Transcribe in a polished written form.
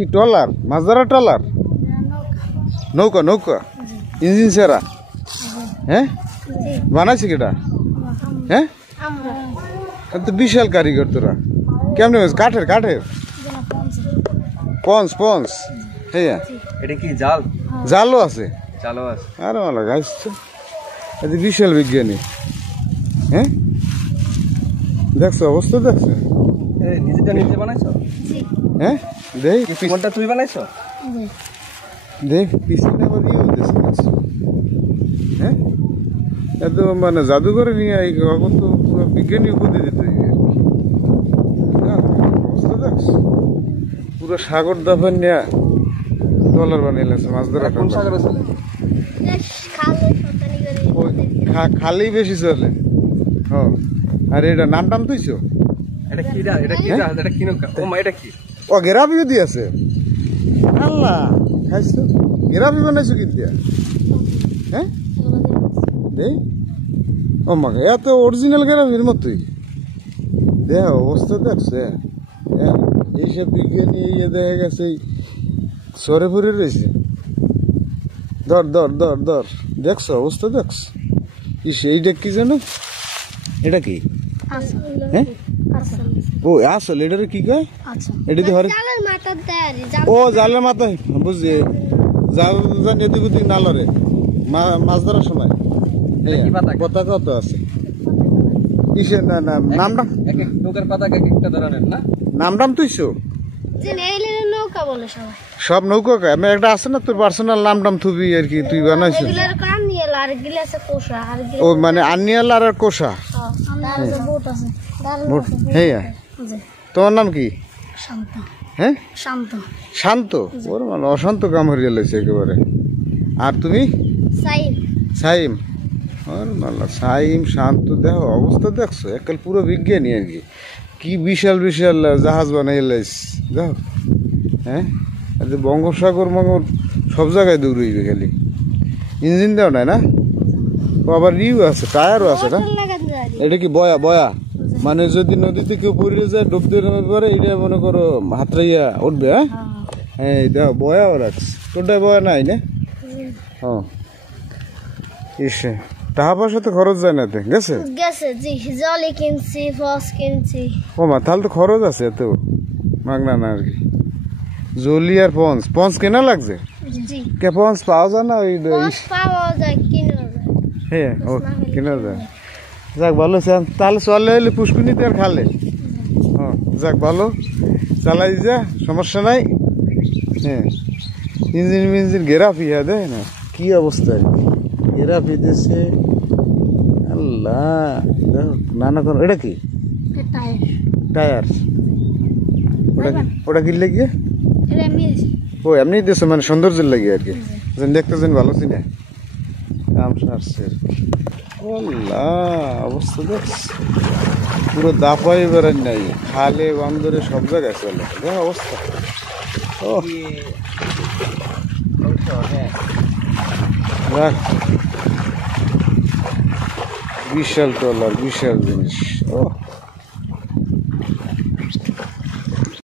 কি ট্রলার, মাছ ধরা ট্রলার? নৌকা নৌকা ইঞ্জিন সেরা? হ্যাঁ, বানাইছে কেটা? হ্যাঁ, তো বিশাল কারিগর তোরা। কেমনে হয়েছে? কাঠের কাঠের পঞ্চ পঞ্চ। হ্যাঁ, এটা কি জাল? জালও আছে? জালও আছে। আরে মালা গাছ, এটা বিশাল বিজ্ঞানী। হ্যাঁ, দেখছো অবস্থা, দেখছো? নিজেটা নিজে বানাইছো? হ্যাঁ, দেখ কোনটা তুই বানাইছো? দেখ পিছনে আবার ইয়ে হতেছে। হ্যাঁ, এত মানে জাদুঘরে নিয়ে এই এখন তো পুরো বিজ্ঞানী উপরে দিতে অবস্থা দেখছো? পুরো সাগর দাফান নিয়ে ট্রলার বানিয়ে লাগছে মাছ ধরা। কোন সাগরে চলে? খালি বেশি চলে। হ্যাঁ, আর এটা নাম টাম তুইছো? এটা কি জাল? এটা কি জাল? এটা কি নৌকা? ও মা, এটা কি? ও গেরাপিও দিয়েছে। আল্লাহ, খাইছো? গেরাপি বানাইছো কি দিয়া? হ্যাঁ, দেই ও মা, এত অরিজিনাল গেরাপির মতোই দেহ অবস্থা দেখছে। এইসব বিজ্ঞানী ইয়ে দেখা গেছে সরে ফুরে রয়েছে। ধর ধর ধর ধর, দেখছো অবস্থা দেখছো? এইটা কি জানো? এটা কি? হ্যাঁ, ও আসলে এটারে কি কয়? এটা তো ও জালের মাথায়, বুঝছি। জাল জানি এদিক ওদিক নালরে মাছ ধরার সময় পতাকা তো আছে। কিসের নামটা? নৌকার পাতাকা একটা ধরনের না? নাম টাম তুইছো? সব নৌকা কে আমি একটা আছে না তোর পার্সোনাল নাম টাম থুবি আর কি তুই বানাইছো? ও মানে আনিয়াল আর কোষা। হ্যাঁ, তোমার নাম কি? হ্যাঁ, শান্ত। ওর মানে অশান্ত কাম হরিয়া লাগছে একেবারে। আর তুমি? সাইম। ওর মাল্লা সাইম শান্ত, দেখো অবস্থা দেখছো? একাল পুরো বিজ্ঞানী আর কি। কি বিশাল বিশাল জাহাজ বানাই লাইস দেখো। হ্যাঁ, বঙ্গোপসাগর মঙ্গল সব জায়গায় দৌড়ইবে খালি। ইঞ্জিন দেওয়া নাই না? ও আবার রিউ আছে, টায়ারও আছে না? এটা কি বয়া? বয়া মানে যদি নদীতে কেউ পড়ে যায় ডুব দিয়ে নামে পারে, এটা মনে করো হাতড়াইয়া উঠবে। হ্যাঁ, হ্যাঁ, দেখো বয়াও রাখছে। তোরটায় বয়া নাই না? হ্যাঁ, ইসে টাকা পয়সা তো খরচ যায় না? গেছে জলে কিনছি, ফস কিনছি। ও মা, তাহলে তো খরচ আছে এত মাগনা না আর কি। জলি আর পঞ্চ, পঞ্চ কেনা লাগছে? কে পঞ্চ পাওয়া যায় না? ওই হ্যাঁ, ও কেনা যায়। যাক ভালো, তাহলে চলে এলে পুষ্কুনিতে আর খালে। হ্যাঁ, যাক ভালো, চালাই যা, সমস্যা নাই। হ্যাঁ, ইঞ্জিন মিঞ্জিন গেরাপি দেয় না? কি অবস্থা গেরাপি দিয়েছে। আল্লাহ, দেখো নানা কোন। এটা কি? টায়ার। ওটা কি লাগিয়ে? ও এমনি দিয়েছে মানে সৌন্দর্যের লাগিয়ে আর কি, দেখতে যেন ভালো ছিল। কাম সারছে আর কি। অবস্থা দেখছি পুরো দাপাই বেড়ান নাই, খালে বান্দরে সব জায়গায় চলে। দেখ অবস্থা। ও বিশাল ট্রলার, বিশাল জিনিস। ও